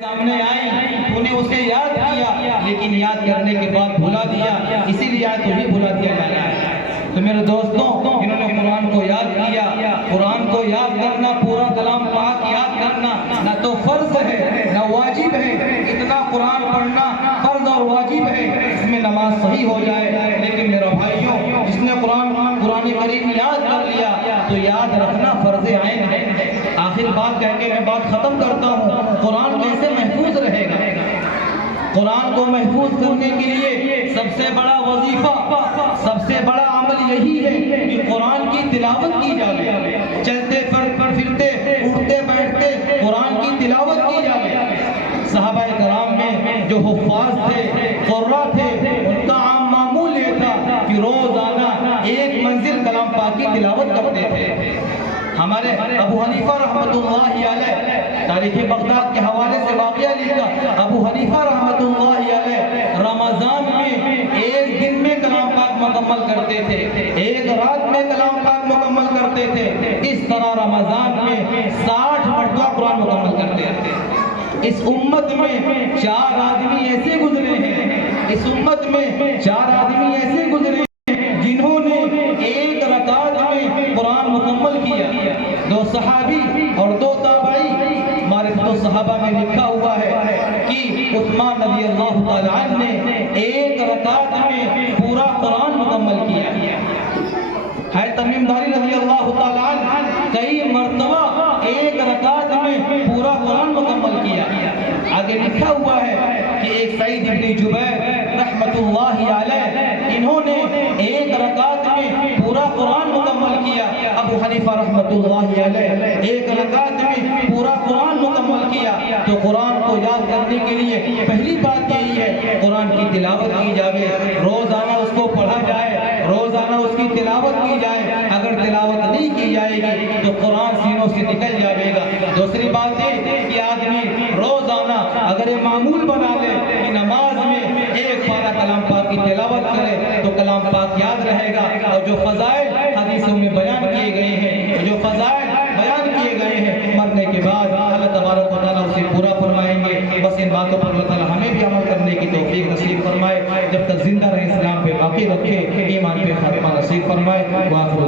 سامنے آئی تو نے اسے یاد کیا لیکن یاد کرنے کے بعد بھلا دیا، اسی لیے آج تجھے بھلا دیا جانا ہے۔ تو میرے دوستوں، جنہوں نے قرآن کو یاد کیا، قرآن کو یاد کرنا، پورا کلام پاک یاد کرنا نہ تو فرض ہے نہ واجب ہے۔ اتنا قرآن پڑھنا فرض اور واجب ہے، اس میں نماز صحیح ہو جائے، لیکن میرے بھائیوں، جس نے قرآن کریم یاد کر لیا تو یاد رکھنا فرض عین ہے۔ آخر بات کہہ کے میں بات ختم کرتا ہوں، قرآن کیسے محفوظ رہے گا؟ قرآن کو محفوظ کرنے کے لیے سب سے بڑا وظیفہ، سب سے بڑا عمل یہی ہے کہ قرآن کی تلاوت کی جائے، چلتے پھرتے اٹھتے بیٹھتے قرآن کی تلاوت کی جائے۔ صحابہ کرام میں جو حفاظ تھے، قراء تھے، ان کا عام معمول یہ تھا کہ روزانہ ایک منزل کلام پاک کی تلاوت کرتے تھے۔ ہمارے ابو حنیفہ رحمۃ اللہ علیہ تاریخ بغداد کے حوالے سے واقعہ لکھا، ابو حنیفہ رحمۃ اللہ علیہ رمضان میں ایک دن میں کلام پاک مکمل کرتے تھے، ایک رات میں کلام پاک مکمل کرتے تھے۔ اس طرح رمضان میں 60 مرتبہ قرآن مکمل کرتے تھے۔ اس امت میں 4 آدمی ایسے گزرے ہیں، اس امت میں 4 آدمی ایسے گزرے ہیں جنہوں نے ایک رکعت میں قرآن مکمل کیا، 2 صحابی اور 2 تابعی۔ معرفت الصحابہ میں لکھا ہوا ہے کہ عثمان رضی اللہ تعالی عنہ نے ایک رکعت میں پورا قرآن مکمل کیا ہے۔ تمیم داری رضی اللہ تعالی عنہ کئی مرتبہ ایک رکعت میں پورا قرآن مکمل کیا۔ آگے لکھا ہوا ہے کہ ایک سعید بن جبیر رحمت اللہ علیہ، انہوں نے ایک رکعت میں پورا قرآن مکمل کیا۔ ابو حنیفہ رحمت اللہ علیہ ایک رکعت میں پورا قرآن مکمل کیا۔ تو قرآن کو یاد کرنے کے لیے پہلی بات یہی ہے، قرآن کی تلاوت کی جائے، روزانہ اس کو پڑھا جائے، روزانہ اس کی تلاوت کی جائے۔ اگر تلاوت نہیں کی جائے گی تو قرآن سینوں سے نکل جائے گا۔ دوسری بات یہ کہ آدمی روزانہ اگر یہ معمول بنا لے کہ نماز میں ایک پارہ کلام پاک کی تلاوت کرے تو کلام پاک یاد رہے گا، اور جو فضائل حدیثوں میں بیان کیے گئے ہیں، جو فضائل بیان کیے گئے ہیں، مرنے کے بعد اللہ تبارک و تعالیٰ اسے پورا فرمائیں گے۔ بس ان باتوں پر اللہ تعالیٰ ہمیں بھی عمل کرنے کی توفیق نصیب فرمائے، جب تک زندہ رہے اسلام پہ باقی رکھے، ایمان پہ خاتمہ نصیب فرمائے۔ وآخر